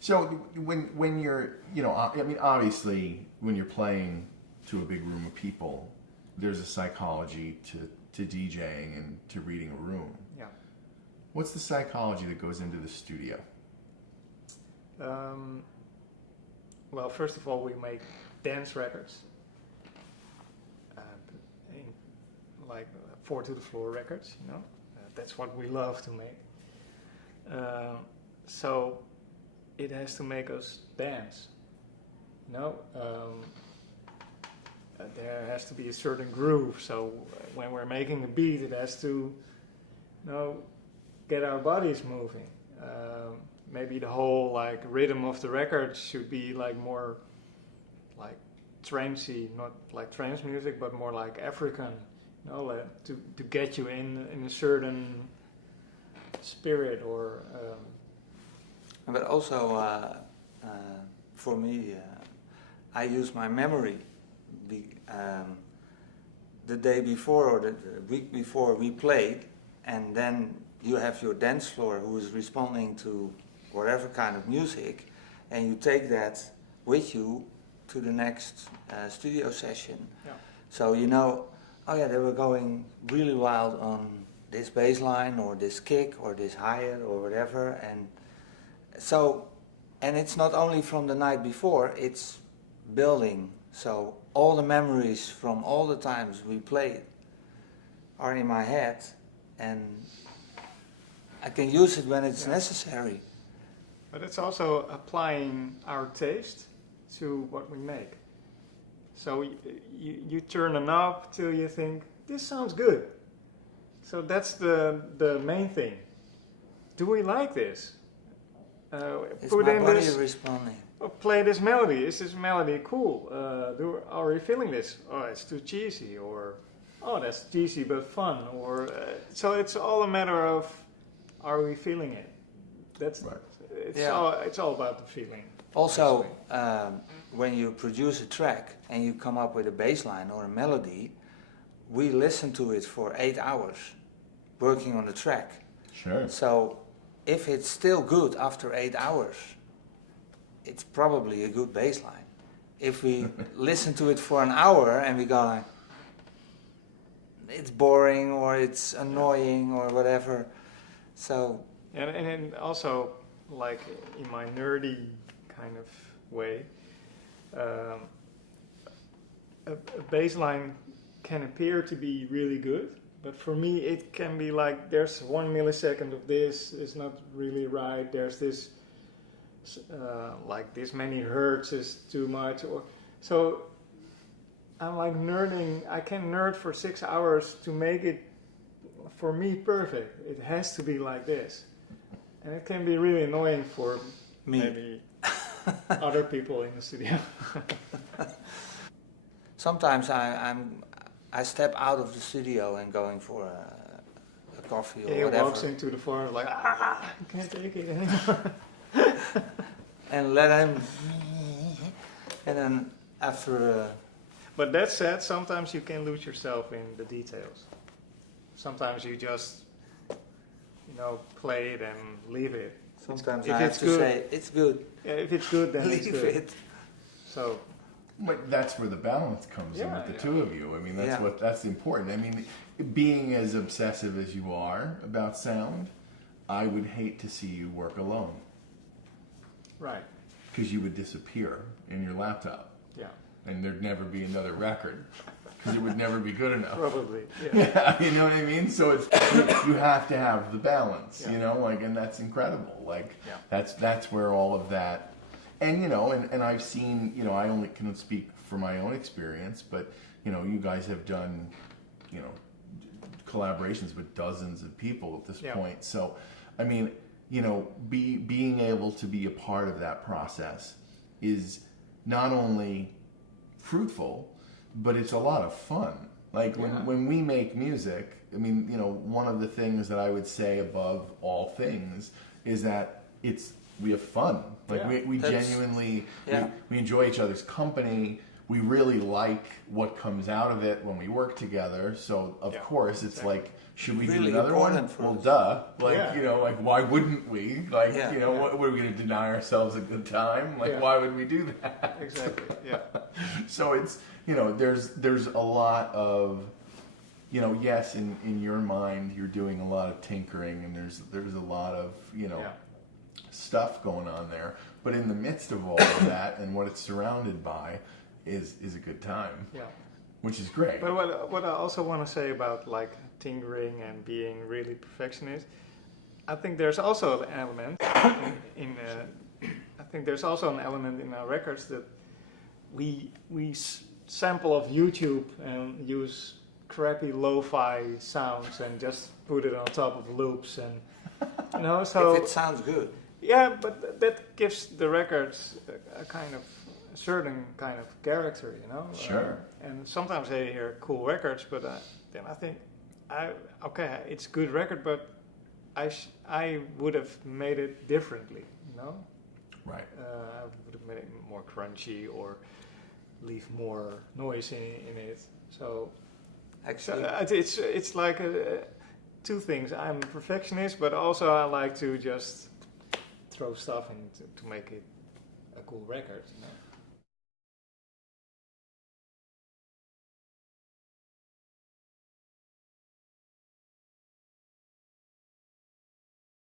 So when you're, I mean, obviously, when you're playing to a big room of people, there's a psychology to DJing and to reading a room. Yeah. What's the psychology that goes into the studio? Well, first of all, we make dance records, like 4 to the floor records. That's what we love to make. So it has to make us dance. There has to be a certain groove. So when we're making a beat, it has to, get our bodies moving. Maybe the whole like rhythm of the record should be like more like trancey, not like trance music, but more like African. To get you in a certain spirit or. But also, for me, I use my memory. The day before or the week before we played, and then you have your dance floor who is responding to whatever kind of music, and you take that with you to the next studio session. Yeah. So oh yeah, they were going really wild on this bass line or this kick or this hi-hat or whatever, and it's not only from the night before, it's building. So all the memories from all the times we played are in my head, and I can use it when it's necessary. But it's also applying our taste to what we make. So you turn a knob till you think, this sounds good. So that's the main thing. Do we like this? It's put my in body this, responding. play this melody. Is this melody cool? Are we feeling this? Oh, it's too cheesy. Or, oh, that's cheesy but fun. Or so it's all a matter of, are we feeling it? That's right. It's all about the feeling. Also, when you produce a track and you come up with a bass line or a melody, we listen to it for 8 hours working on the track. Sure. So if it's still good after 8 hours, it's probably a good bass line. If we listen to it for an hour and we go like, it's boring or it's annoying or whatever, so... And also, like in my nerdy kind of way, a bass line can appear to be really good, but for me it can be like there's 1 millisecond of this is not really right, there's this like this many hertz is too much, or so I'm like nerding. I can nerd for 6 hours to make it for me perfect. It has to be like this, and it can be really annoying for me. Maybe other people in the studio. Sometimes I step out of the studio and going for a coffee or whatever. He walks into the floor like, I can't take it anymore. And let him, and then after... But that said, sometimes you can lose yourself in the details. Sometimes you just, play it and leave it. Sometimes I have to say, it's good. Yeah, if it's good, then leave it's good. it. So... But that's where the balance comes in with the two of you. I mean, that's important. I mean, being as obsessive as you are about sound, I would hate to see you work alone. Right. Because you would disappear in your laptop. Yeah. And there'd never be another record. Because it would never be good enough. Probably, yeah. Yeah, you know what I mean? So it's you have to have the balance, and that's incredible. That's where all of that... And, and I've seen, I only can speak for my own experience, but, you guys have done, collaborations with dozens of people at this point. So, I mean, being able to be a part of that process is not only fruitful, but it's a lot of fun. Like when we make music, I mean, one of the things that I would say above all things is that we have fun. Like we genuinely, we enjoy each other's company. we really like what comes out of it when we work together. So of course it's like, should we Really do another one? important Well, for us. duh. Like, you know, like why wouldn't we? Like, Yeah. you know, what were we going to deny ourselves a good time? Like, why would we do that? Exactly. Yeah. So it's, you know, there's a lot of, you know, yes, in your mind you're doing a lot of tinkering, and there's a lot of, you know, stuff going on there. But in the midst of all of that and what it's surrounded by is a good time. Yeah. Which is great. But what I also want to say about like tinkering and being really perfectionist, I think there's also an element I think there's also an element in our records that we sample off YouTube and use crappy lo-fi sounds and just put it on top of loops, and you know, so If it sounds good. yeah, but that gives the records a kind of a certain kind of character, you know. Sure. And sometimes I hear cool records, but then I think, okay, it's a good record, but I would have made it differently, you know. Right. I would have made it more crunchy or leave more noise in it. So Actually, it's like two things. I'm a perfectionist, but also I like to just throw stuff in to make it a cool record, you know.